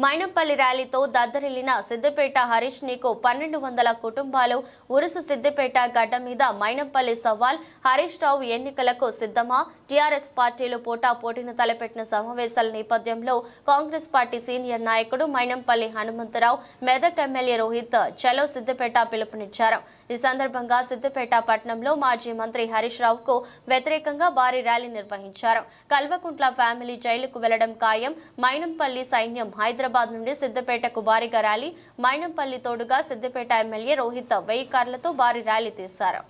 మైనంపల్లి ర్యాలీతో దద్దరిల్లిన సిద్దిపేట హరీష్ నీకు పన్నెండు వందల కుటుంబాలు ఉరుసు సిద్దిపేట గడ్డ మీద మైనంపల్లి సవాల్. హరీష్ రావు ఎన్నికలకు సిద్ధమా? టీఆర్ఎస్ పార్టీలు పోటా పోటీని తలపెట్టిన సమావేశాల నేపథ్యంలో కాంగ్రెస్ పార్టీ సీనియర్ నాయకుడు మైనంపల్లి హనుమంతరావు మెదక్ ఎమ్మెల్యే రోహిత్ చలో సిద్దిపేట పిలుపునిచ్చారు. ఈ సందర్భంగా సిద్దిపేట పట్టణంలో మాజీ మంత్రి హరీష్ రావుకు వ్యతిరేకంగా భారీ ర్యాలీ నిర్వహించారు. కల్వకుంట్ల ఫ్యామిలీ జైలుకు వెళ్ళడం ఖాయం. మైనంపల్లి సైన్యం హైదరాబాద్ హైదరాబాద్ నుండి సిద్దిపేటకు భారీగా ర్యాలీ. మైనంపల్లి తోడుగా సిద్దిపేట ఎమ్మెల్యే రోహిత్ వెయ్యి కార్లతో భారీ ర్యాలీ తీశారు.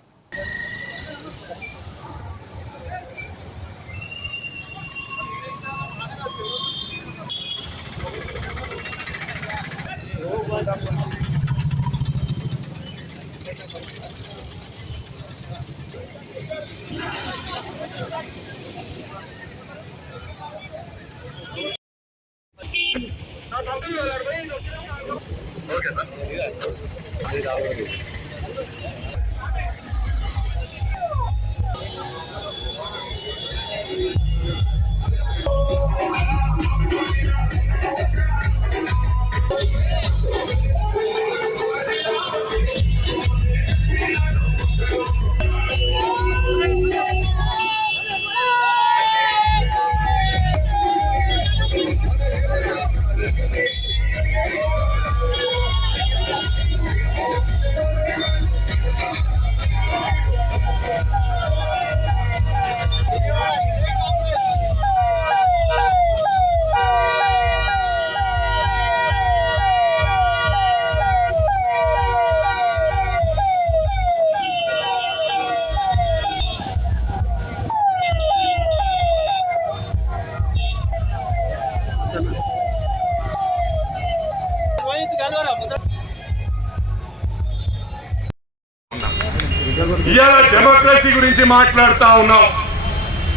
ఇవాళ డెమోక్రసీ గురించి మాట్లాడుతూ ఉన్నాం.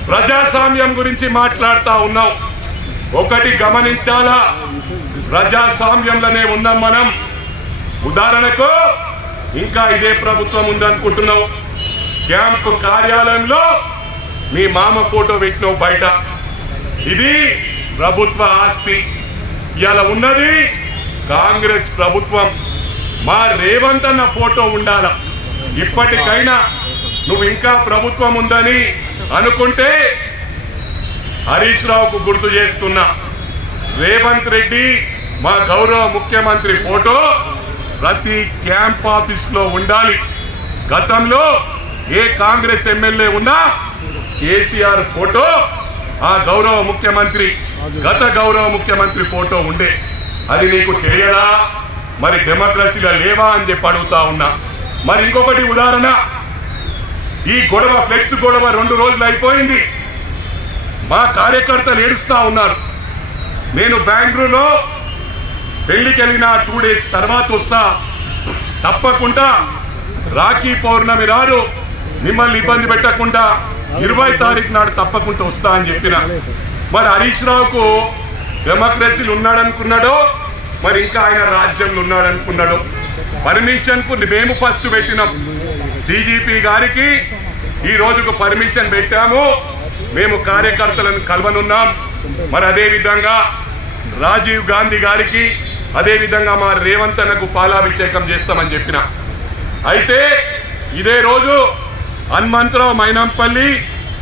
ప్రజాస్వామ్యం గురించి మాట్లాడుతూ ఉన్నాం. ఒకటి గమనించాలా? ప్రజాస్వామ్యంలోనే ఉన్నాం మనం. ఉదాహరణకు ఇంకా ఇదే ప్రభుత్వం ఉందనుకుంటున్నావు క్యాంపు కార్యాలయంలో మీ మామ ఫోటో పెట్టినావు బయట. ఇది ప్రభుత్వ ఆస్తి. ఇవాళ ఉన్నది కాంగ్రెస్ ప్రభుత్వం. మా రేవంత్ అన్న ఫోటో ఉండాల? ఇప్పటికైనా నువ్వు ఇంకా ప్రభుత్వం ఉందని అనుకుంటే హరీష్ రావుకు గుర్తు చేస్తున్నా రేవంత్ రెడ్డి మా గౌరవ ముఖ్యమంత్రి ఫోటో ప్రతి క్యాంప్ ఆఫీస్లో ఉండాలి. గతంలో ఏ కాంగ్రెస్ ఎమ్మెల్యే ఉన్నా కేసీఆర్ ఫోటో ఆ గౌరవ ముఖ్యమంత్రి గత గౌరవ ముఖ్యమంత్రి ఫోటో ఉండే. అది నీకు తెలియదా? మరి డెమోక్రసీగా లేవా అని చెప్పి అడుగుతా ఉన్నా. మరి ఇంకొకటి ఉదాహరణ. ఈ గొడవ ఫ్లెక్స్ గొడవ రెండు రోజులు అయిపోయింది. మా కార్యకర్తలు ఏడుస్తా ఉన్నారు. నేను బెంగళూరులో పెళ్ళికి వెళ్ళిన టూ డేస్ తర్వాత వస్తా. తప్పకుండా రాఖీ పౌర్ణమి రారు. మిమ్మల్ని ఇబ్బంది పెట్టకుండా ఇరవై తారీఖు నాడు తప్పకుండా వస్తా అని చెప్పిన. మరి హరీష్ రావుకు డెమోక్రసీలు ఉన్నాడనుకున్నాడో మరి ఇంకా ఆయన రాజ్యంలో ఉన్నాడనుకున్నాడో. పర్మిషన్కు మేము ఫస్ట్ పెట్టినాం. డీజీపీ గారికి ఈ రోజుకు పర్మిషన్ పెట్టాము. మేము కార్యకర్తలను కలవనున్నాం. మరి అదే విధంగా రాజీవ్ గాంధీ గారికి అదే విధంగా మా రేవంత్ అన్నకు పాలాభిషేకం చేస్తామని చెప్పిన. అయితే ఇదే రోజు హనుమంతరావు మైనంపల్లి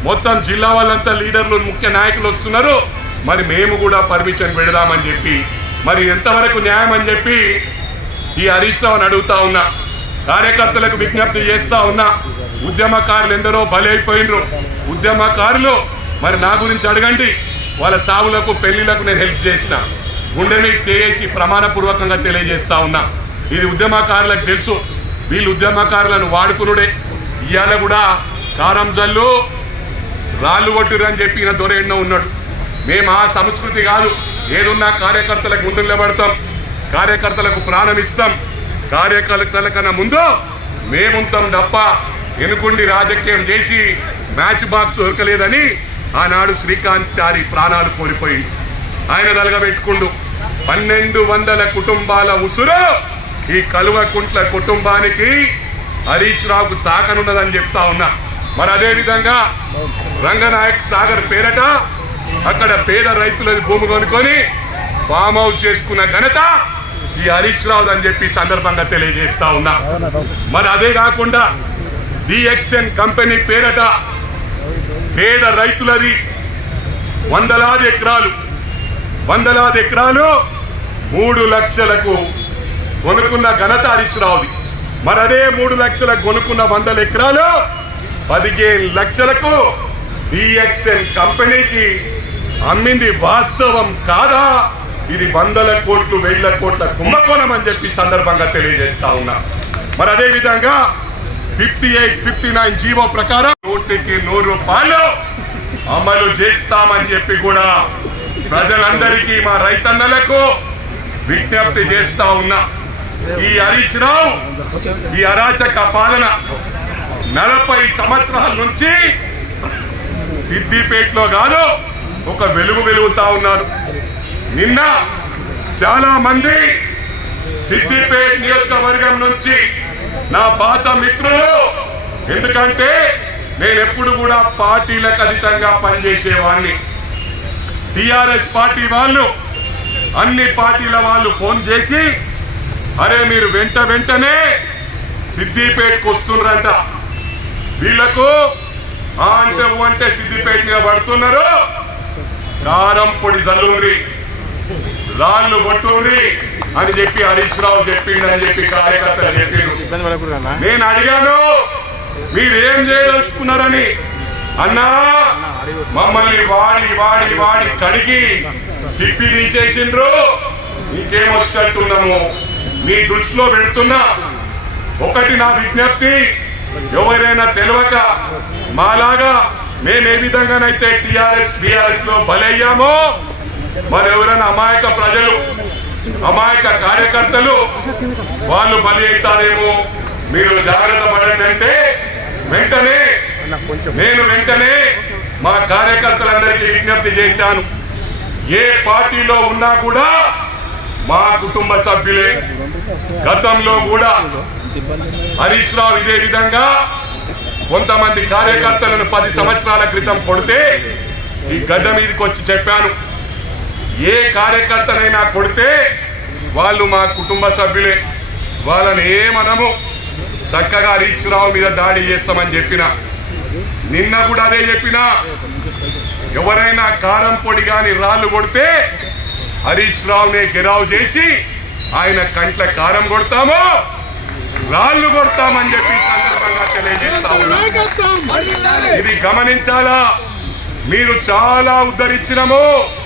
మొత్తం జిల్లా వాళ్ళంతా లీడర్లు ముఖ్య నాయకులు వస్తున్నారు. మరి మేము కూడా పర్మిషన్ పెడదామని చెప్పి మరి ఎంతవరకు న్యాయం అని చెప్పి ఈ హరీష్ రావుని అడుగుతా ఉన్నా. కార్యకర్తలకు విజ్ఞప్తి చేస్తా ఉన్నా. ఉద్యమకారులు ఎందరో బలైపోయినరు ఉద్యమకారులు మరి నా గురించి అడగండి. వాళ్ళ చావులకు పెళ్ళిలకు నేను హెల్ప్ చేసిన. గుండె మీద చేసి ప్రమాణపూర్వకంగా తెలియజేస్తా ఉన్నా. ఇది ఉద్యమకారులకు తెలుసు. వీళ్ళు ఉద్యమకారులను వాడుకునుడే. ఇవాళ కూడా కారం జల్లు రాళ్ళు కొట్టురు అని చెప్పి ఈయన ఉన్నాడు. మేము ఆ సంస్కృతి కాదు. ఏదున్నా కార్యకర్తలకు ముందు నిలబడతాం కార్యకర్తలకు ప్రాణం ఇస్తాం కార్యకర్తల కన్నా ముందు మేముంటాం తప్ప ఎనుకుండి రాజకీయం చేసి మ్యాచ్ బాక్స్ దొరకలేదని ఆనాడు శ్రీకాంత్ చారి ప్రాణాలు కోల్పోయింది ఆయన తలగబెట్టుకుండు. పన్నెండు వందల కుటుంబాల ఉసురు ఈ కలువకుంట్ల కుటుంబానికి హరీష్ రావుకు తాకనున్నదని చెప్తా ఉన్నా. మరి అదేవిధంగా రంగనాయక్ సాగర్ పేరట అక్కడ పేద రైతుల భూమి కొనుక్కొని ఫామ్ హౌస్ చేసుకున్న ఘనత ఈ హరీష్ రావు అని చెప్పి సందర్భంగా తెలియజేస్తా ఉన్నా. మరి అదే కాకుండా డిఎక్స్ఎన్ కంపెనీ పేరట పేద రైతులది వందలాది ఎకరాలు వందలాది ఎకరాలు మూడు లక్షలకు కొనుక్కున్న ఘనత హరీష్ రావుది. మరి అదే మూడు లక్షలకు కొనుక్కున్న వందల ఎకరాలు పదిహేను లక్షలకు డిఎక్స్ఎన్ కంపెనీకి అమ్మింది వాస్తవం కాదా? ఇది వందల కోట్లు వేల కోట్ల కుంభకోణం అని చెప్పి సందర్భంగా తెలియజేస్తా ఉన్నా. మరి అదే విధంగా fifty eight fifty nine GO ప్రకారం నూటికి నూరు రూపాయలు అమలు చేస్తామని చెప్పి కూడా ప్రజలందరికీ మా రైతన్నలకు విజ్ఞప్తి చేస్తా ఉన్నా. ఈ హరీష్ రావు ఈ అరాచక పాలన నలభై సంవత్సరాల నుంచి సిద్దిపేటలో కాదు ఒక వెలుగు వెలుగుతా ఉన్నారు. నిన్న చాలా మంది సిద్దిపేట నియోజకవర్గం నుంచి నా పాత మిత్రులు. ఎందుకంటే నేను ఎప్పుడు కూడా పార్టీలకు అతీతంగా పనిచేసేవాడిని టిఆర్ఎస్ పార్టీ వాళ్ళు అన్ని పార్టీల వాళ్ళు ఫోన్ చేసి అరే మీరు వెంట వెంటనే సిద్దిపేటకు వస్తున్నారంట వీళ్ళకు ఆ అంటే ఊ అంటే సిద్దిపేట మీద పడుతున్నారు. కారం పొడి జల్లుంగ్రి రాళ్ళు కొట్టుండ్రి అని చెప్పి హరీష్ రావు చెప్పిండని చెప్పి కార్యకర్తలు చెప్పిండు. నేను అడిగాను మీరేం చేయదలుచుకున్నారని. అన్నా మమ్మల్ని వాడి వాడి వాడి కడిగి తిప్పి తీసేసిండ్రు. ఇంకేమొచ్చినట్టున్నాము మీ దృష్టిలో పెడుతున్నా. ఒకటి నా విజ్ఞప్తి ఎవరైనా తెలియక మాలాగా మేము ఏ విధంగానైతే టిఆర్ఎస్ బిఆర్ఎస్లో బలయ్యామో మరి ఎవరైనా అమాయక ప్రజలు అమాయక కార్యకర్తలు వాళ్ళు బలి అవుతారేమో మీరు జాగ్రత్త పడండి అంటే వెంటనే నేను వెంటనే మా కార్యకర్తలందరికీ విజ్ఞప్తి చేశాను. ఏ పార్టీలో ఉన్నా కూడా మా కుటుంబ సభ్యులే. గతంలో కూడా హరీష్ రావు ఇదే విధంగా కొంతమంది కార్యకర్తలను పది సంవత్సరాల క్రితం కొడితే ఈ గడ్డ మీదకి వచ్చి చెప్పాను. ఏ కార్యకర్తనైనా కొడితే వాళ్ళు మా కుటుంబ సభ్యులే. వాళ్ళని ఏమనము? చక్కగా హరీష్ రావు మీద దాడి చేస్తామని చెప్పిన. నిన్న కూడా అదే చెప్పిన. ఎవరైనా కారం పొడి గాని రాళ్ళు కొడితే హరీష్ రావునే గిరావు చేసి ఆయన కంట్ల కారం కొడతామో? రాళ్ళు కొడతామని చెప్పి సందర్భంగా ఇది గమనించాలా? మీరు చాలా ఉద్ధరించినము.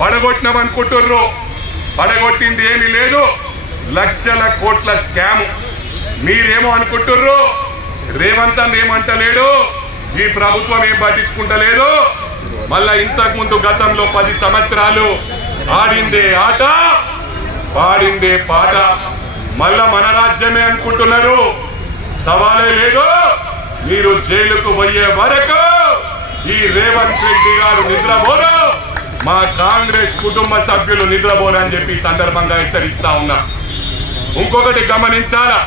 పడగొట్టినాం అనుకుంటుర్రు పడగొట్టింది ఏమీ లేదు. లక్షల కోట్ల స్కామ్. మీరేమో అనుకుంటుర్రు? రేవంత్ అన్న ఏమంటలేడు? ఈ ప్రభుత్వం ఏం పట్టించుకుంటలేదు? మళ్ళా ఇంతకుముందు గతంలో పది సంవత్సరాలు ఆడిందే ఆట పాడిందే పాట. మళ్ళా మన రాజ్యమే అనుకుంటున్నారు. సవాలే లేదు. మీరు జైలుకు పోయే వరకు ఈ రేవంత్ రెడ్డి గారు నిద్రపోరు. మా కాంగ్రెస్ కుటుంబ సభ్యులు నిద్రపోరని చెప్పి సందర్భంగా హెచ్చరిస్తా ఉన్నా. ఇంకొకటి గమనించాలా?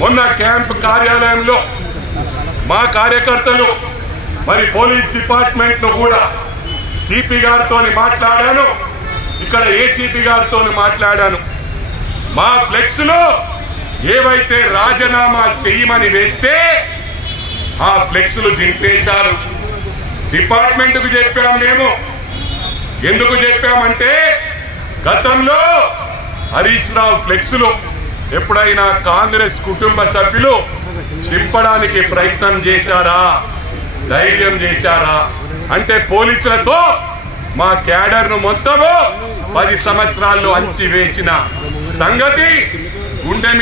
మొన్న క్యాంప్ కార్యాలయంలో మా కార్యకర్తలు మరి పోలీస్ డిపార్ట్మెంట్ను కూడా సిపి గారితో మాట్లాడాను ఇక్కడ ఏసీపీ గారితో మాట్లాడాను. మా ఫ్లెక్స్లో ఏవైతే రాజీనామా చెయ్యమని వేస్తే ఆ ఫ్లెక్స్లు దింపేశారు డిపార్ట్మెంట్కు చెప్పాం మేము. ఎందుకు చెప్పామంటే గతంలో హరీష్ రావు ఫ్లెక్స్లు ఎప్పుడైనా కాంగ్రెస్ కుటుంబ సభ్యులు చింపడానికి ప్రయత్నం చేశారా? ధైర్యం చేశారా? అంటే పోలీసులతో మా క్యాడర్ను మొత్తము పది సంవత్సరాల్లో అంచి వేసిన సంగతి గుండె